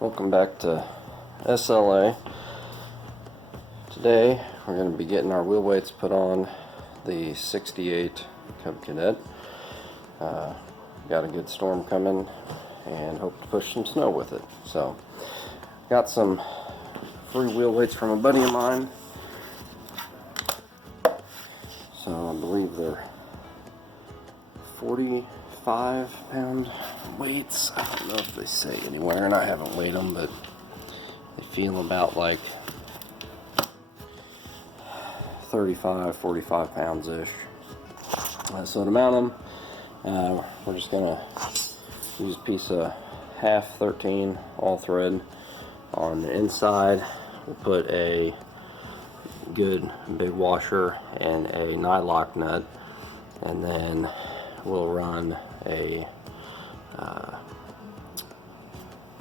Welcome back to SLA. Today we're going to be getting our wheel weights put on the 68 Cub Cadet. Got a good storm coming and hope to push some snow with it. So got some free wheel weights from a buddy of mine. So I believe they're 45-pound weights. I don't know if they say anywhere, and I haven't weighed them, but they feel about like 45 pounds ish. So to mount them, we're just gonna use a piece of half 13 all thread on the inside. We'll put a good big washer and a nylock nut, and then we'll run a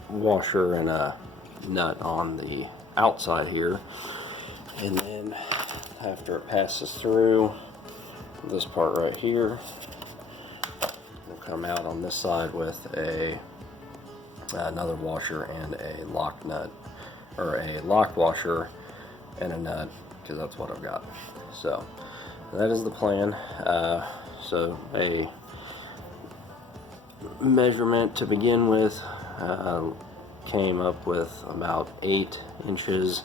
washer and a nut on the outside here, and then after it passes through this part right here, we'll come out on this side with another washer and a lock nut, or a lock washer and a nut, because that's what I've got. So that is the plan. So a measurement to begin with, came up with about 8 inches.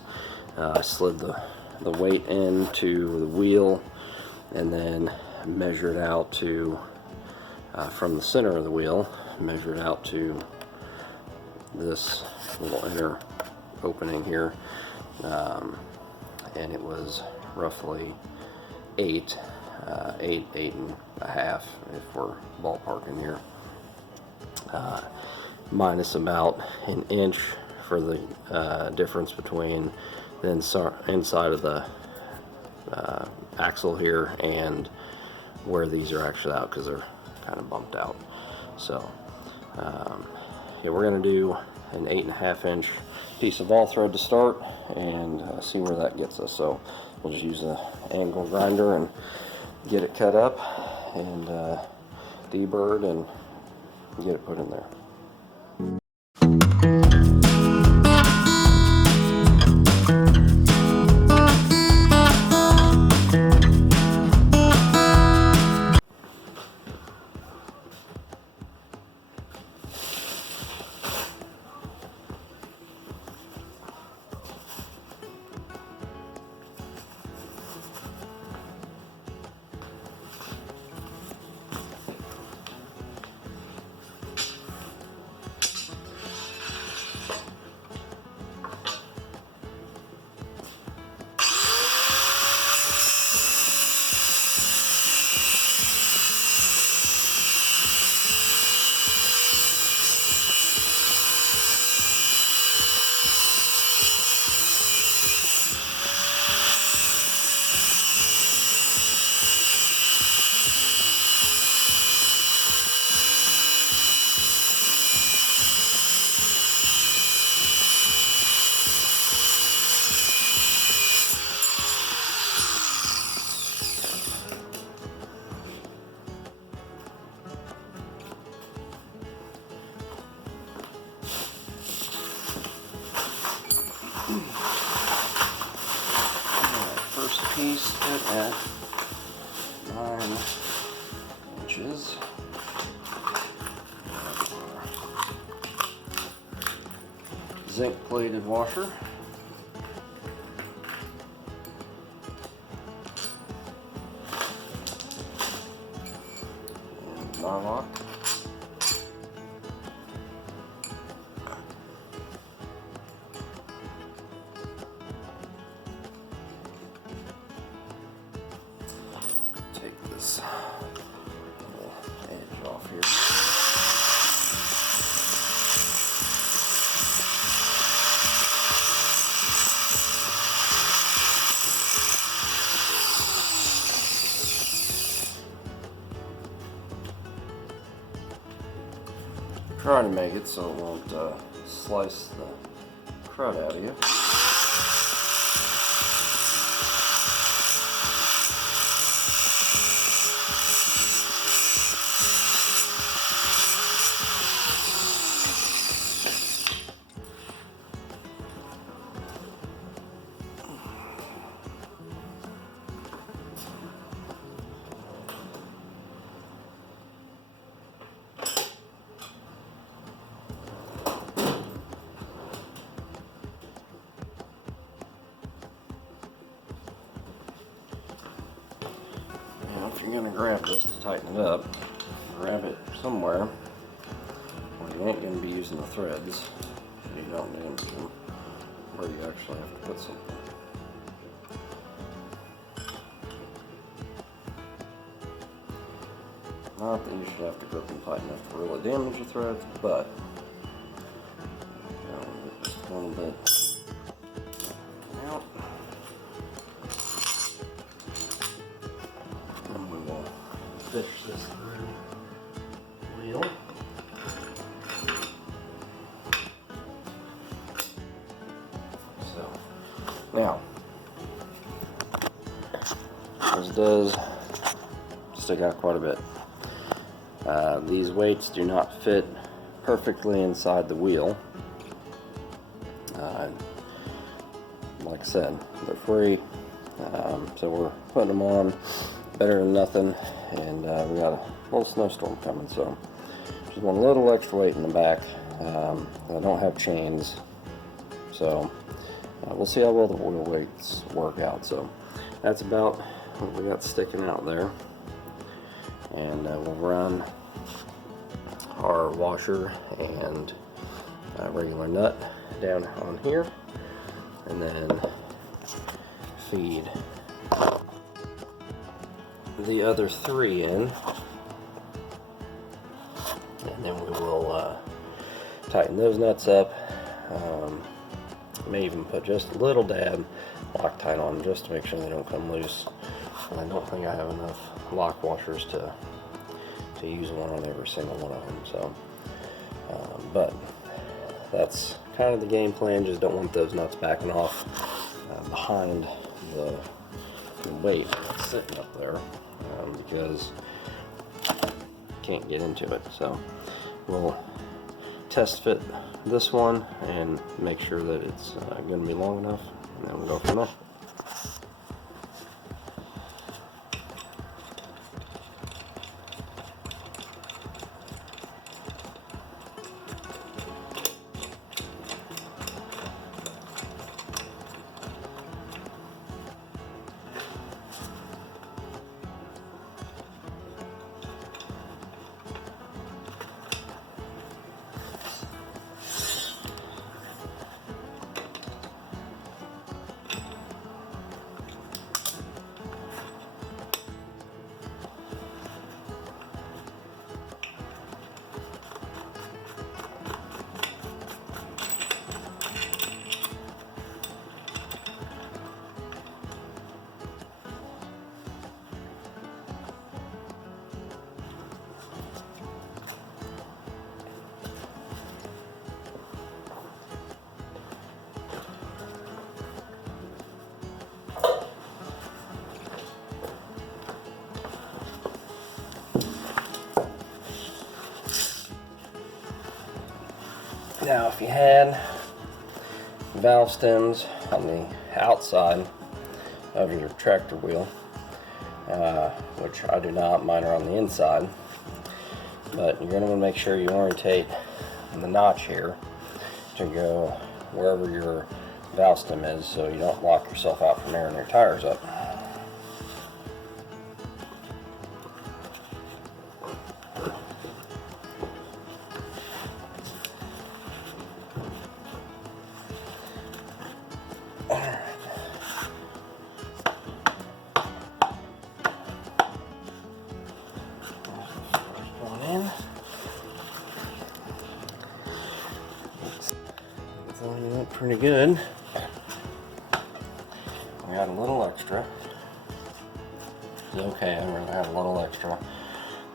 I slid the weight into the wheel and then measured out to, from the center of the wheel, measured out to this little inner opening here, and it was roughly 8 and a half if we're ballparking here, minus about an inch for the difference between the inside of the axle here and where these are actually out, because they're kind of bumped out. So yeah, we're going to do an 8.5 inch piece of all thread to start and see where that gets us. So we'll just use an angle grinder and get it cut up and deburred and get it put in there. First piece fit at 9 inches. Zinc plated washer. And nylock. Take this little edge off here. Try to make it so it won't slice the crud out of you. you're going to grab this to tighten it up, grab it somewhere where you ain't going to be using the threads so you don't damage them, where you actually have to put something. Not that you should have to grip them tight enough to really damage the threads, but just a little bit out. And we will fish this through the wheel. So now, this does stick out quite a bit. These weights do not fit perfectly inside the wheel. Like I said, they're free, so we're putting them on. Better than nothing, and we got a little snowstorm coming, so just want a little extra weight in the back. I don't have chains, so we'll see how well the wheel weights work out. So that's about what we got sticking out there, and we'll run our washer and regular nut down on here, and then feed the other 3 in, and then we will tighten those nuts up. May even put just a little dab Loctite on just to make sure they don't come loose. And I don't think I have enough lock washers to use one on every single one of them, so but that's kind of the game plan. Just don't want those nuts backing off behind the weight sitting up there, because you can't get into it. So we'll test fit this one and make sure that it's going to be long enough, and then we'll go from there. Now, if you had valve stems on the outside of your tractor wheel, which I do not, mine are on the inside, but you're going to want to make sure you orientate the notch here to go wherever your valve stem is, so you don't lock yourself out from airing your tires up. Pretty good. We got a little extra. It's okay, I really have a little extra,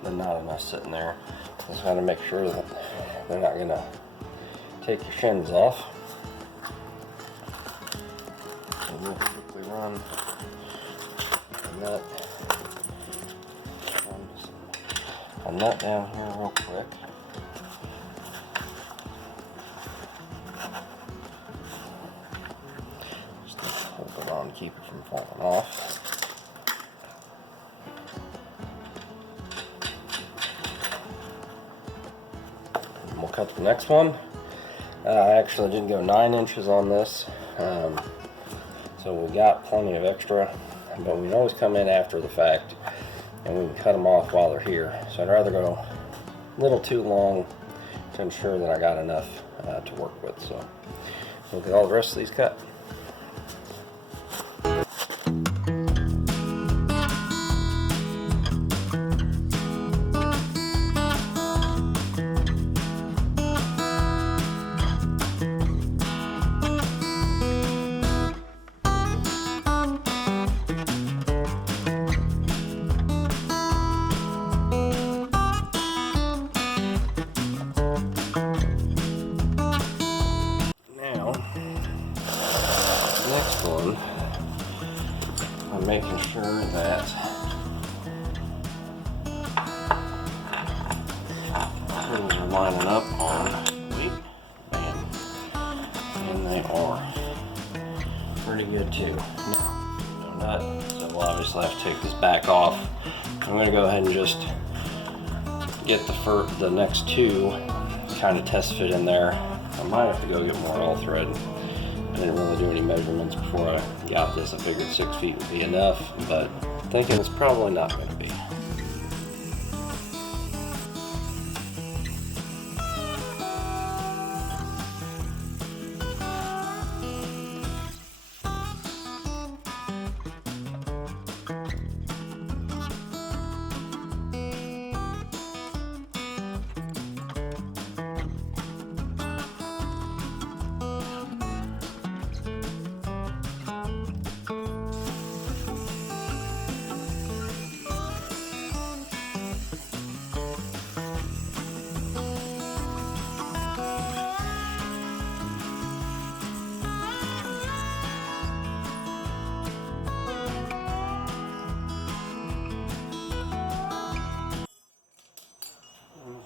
but not enough sitting there. Just got to make sure that they're not going to take your shins off. So we'll quickly run a nut down here real quick. To keep it from falling off. And we'll cut the next one. I actually did go 9 inches on this, so we got plenty of extra, but we can always come in after the fact and we can cut them off while they're here. So I'd rather go a little too long to ensure that I got enough to work with. So we'll get all the rest of these cut. Next one, I'm making sure that things are lining up on weight, and they are pretty good too. No nut, so we'll obviously have to take this back off. I'm going to go ahead and just get the next two kind of test fit in there. I might have to go get more all thread. I didn't really do any measurements before I got this. I figured 6 feet would be enough, but thinking it's probably not going to be.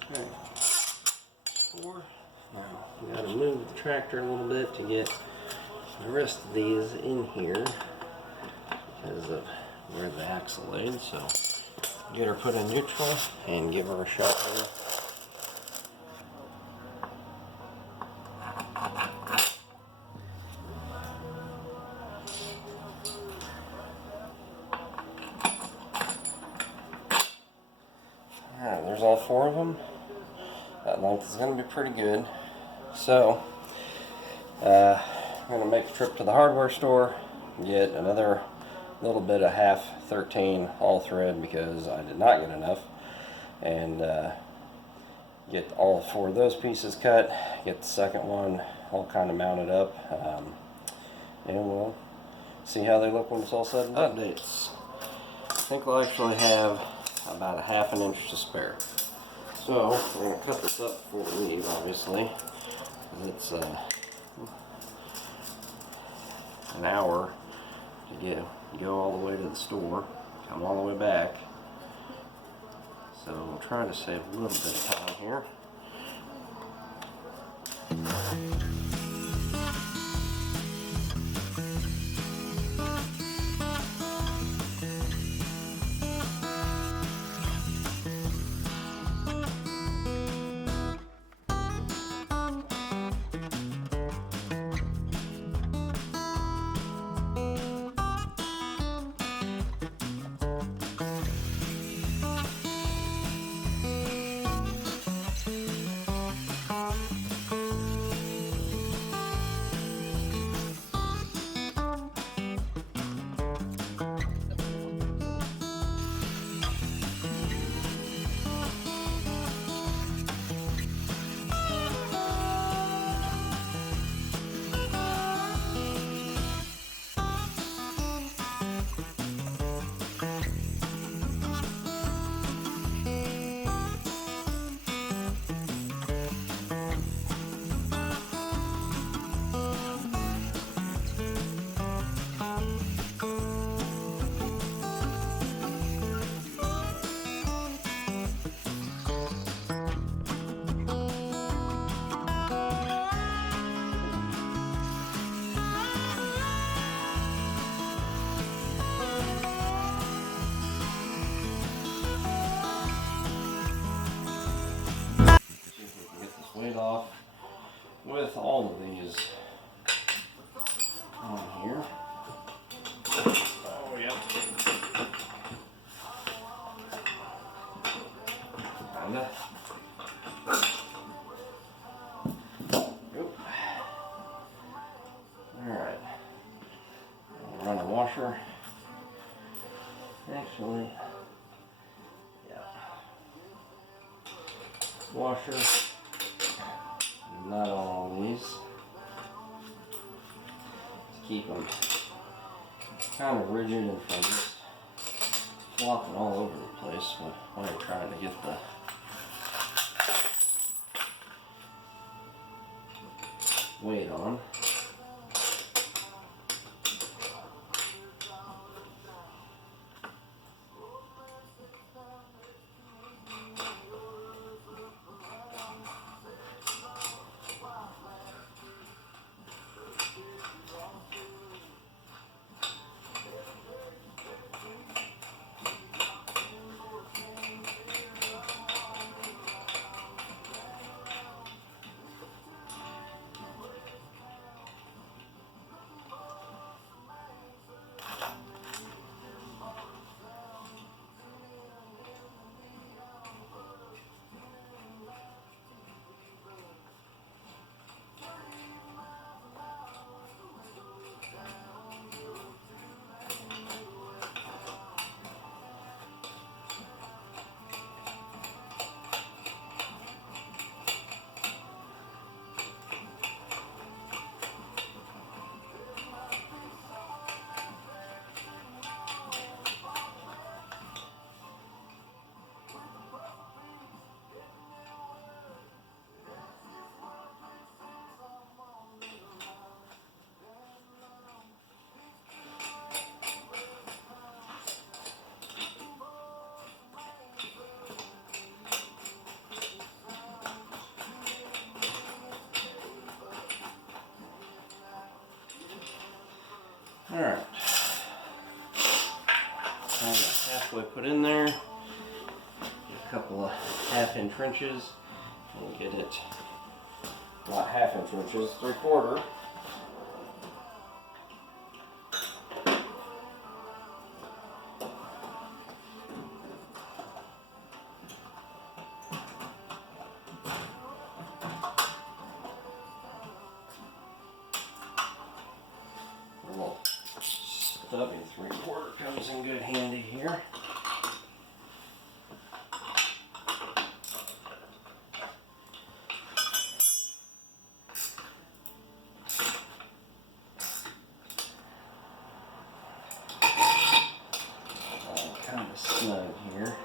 Okay. Now we got to move the tractor a little bit to get the rest of these in here because of where the axle is. So get her put in neutral and give her a shot here. Alright, there's all 4 of them. That length is going to be pretty good. So, I'm going to make a trip to the hardware store, get another little bit of half 13 all thread because I did not get enough, and get all 4 of those pieces cut, get the second one all kind of mounted up, and we'll see how they look when it's all said and done. Updates. I think we'll actually have about a ½ an inch to spare. So we're going to cut this up before we leave, obviously. It's an hour to go all the way to the store, come all the way back. So I'm trying to save a little bit of time here. Off with all of these on here. Oh, yep. actually. Yeah. Washer. Not all these. Keep them kind of rigid and from just flopping all over the place when I'm trying to get the weight on. Alright, halfway put in there, get a couple of half-inch wrenches, and get it, not half-inch wrenches, 3/4. Stubby 3/4 comes in good handy here. Kind of snug here.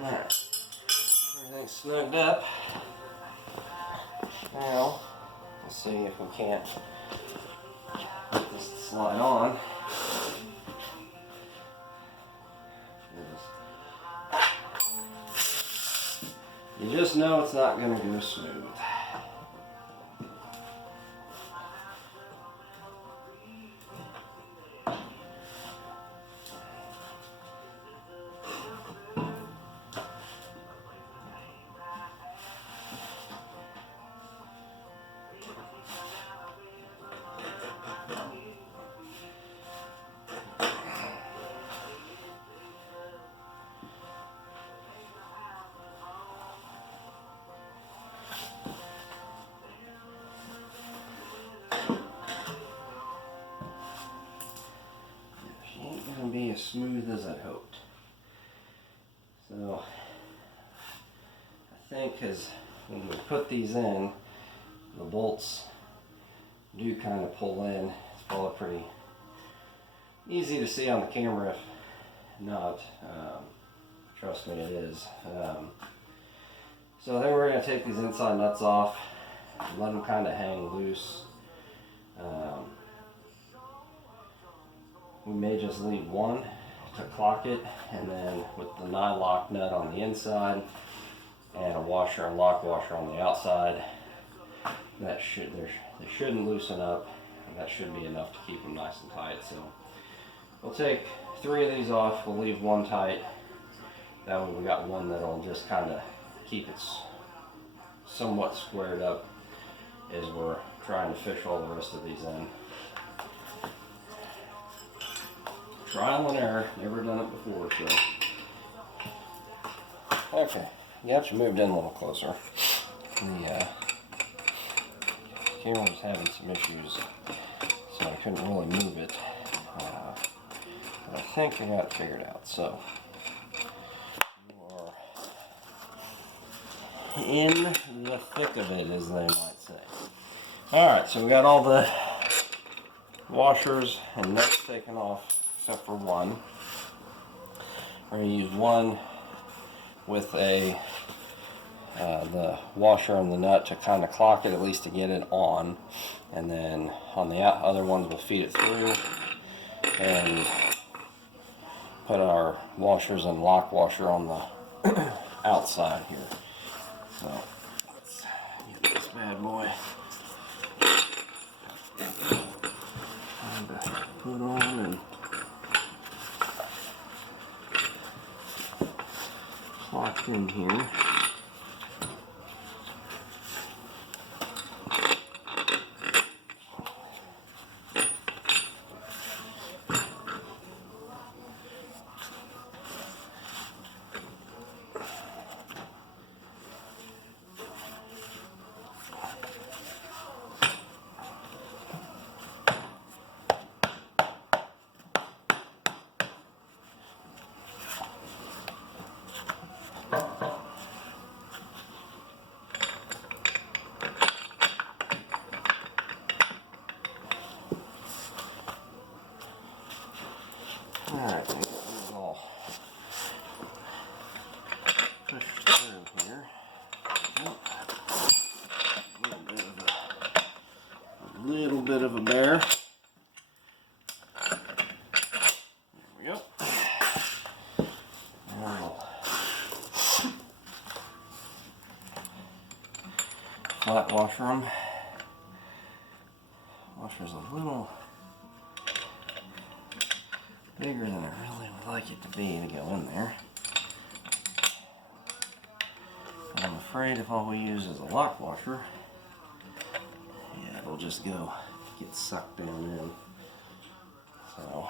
Alright, everything's snugged up. Now, let's see if we can't get this to slide on. You just know it's not going to go smooth. Be as smooth as I hoped. So I think as when we put these in, the bolts do kind of pull in. It's probably pretty easy to see on the camera. If not, trust me, it is. So I think we're going to take these inside nuts off and let them kind of hang loose. We may just leave one to clock it, and then with the nylock nut on the inside and a washer and lock washer on the outside, that they shouldn't loosen up, and that should be enough to keep them nice and tight. So we'll take 3 of these off. We'll leave one tight. That way we got one that'll just kind of keep it somewhat squared up as we're trying to fish all the rest of these in. Trial and error, never done it before, so. Okay, you actually moved in a little closer. The camera was having some issues, so I couldn't really move it. But I think I got it figured out, so. You are in the thick of it, as they might say. Alright, so we got all the washers and nuts taken off, except for one. We're going to use one with the washer and the nut to kind of clock it, at least to get it on, and then on the other ones we'll feed it through and put our washers and lock washer on the outside here. So let's get this bad boy put on and locked in here. Alright, this is all pushed through here. A little bit of a bear. There we go. Now we'll flat washer them. Washer's a little bigger than I really would like it to be to go in there. And I'm afraid if all we use is a lock washer, yeah, it'll just get sucked down in. So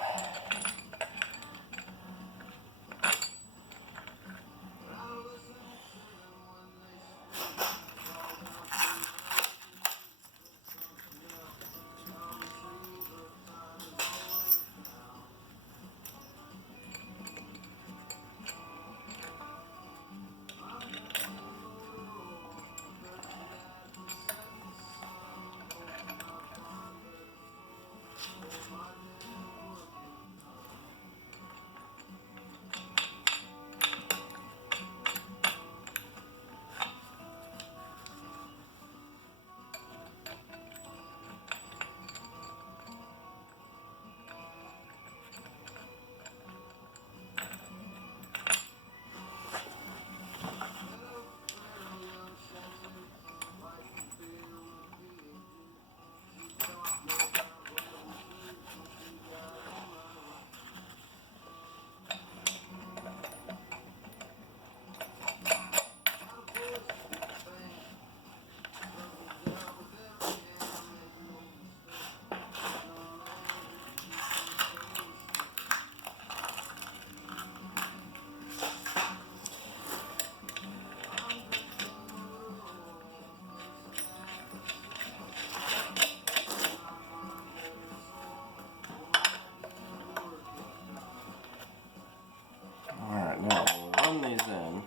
run these in,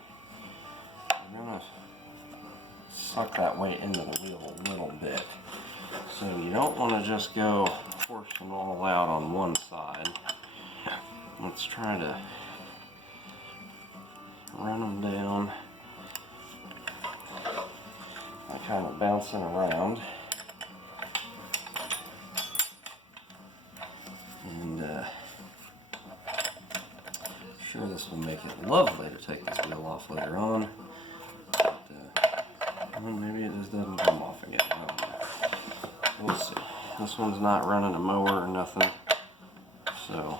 you're going to suck that weight into the wheel a little bit. So you don't want to just go force them all out on one side. Let's try to run them down by kind of bouncing around. And sure this will make it lovely to take this wheel off later on. But, well, maybe it just doesn't come off again. I don't know. We'll see. This one's not running a mower or nothing, so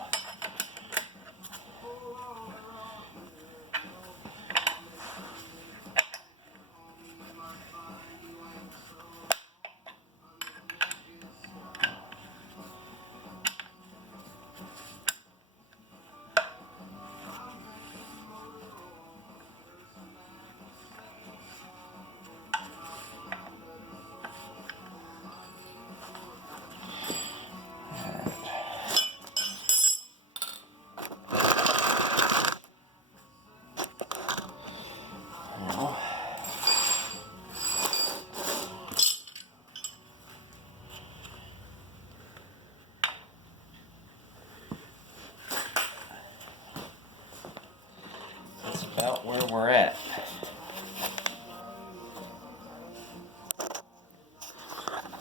that's about where we're at.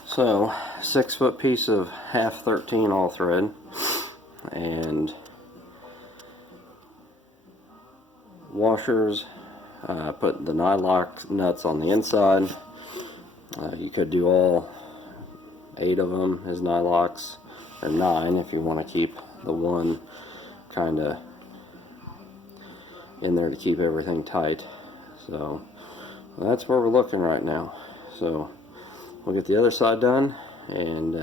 So, 6-foot piece of half 13 all thread, and washers. Put the nylock nuts on the inside. You could do all 8 of them as nylocks, or 9 if you want to keep the one kind of in there to keep everything tight. So that's where we're looking right now. So we'll get the other side done, and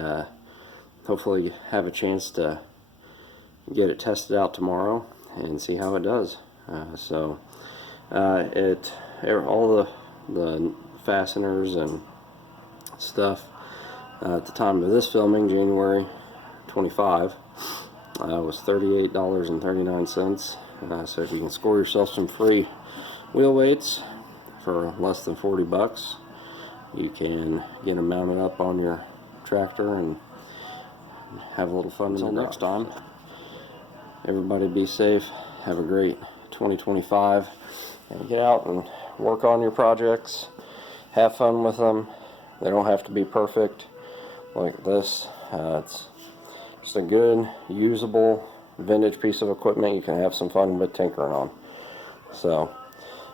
hopefully have a chance to get it tested out tomorrow and see how it does. All the fasteners and stuff at the time of this filming, January 25, was $38.39. So if you can score yourself some free wheel weights for less than 40 bucks, you can get them mounted up on your tractor and have a little fun. Until next time, everybody be safe, have a great 2025, and get out and work on your projects, have fun with them. They don't have to be perfect like this. It's just a good, usable, vintage piece of equipment you can have some fun with tinkering on. So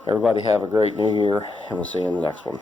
everybody have a great new year, and we'll see you in the next one.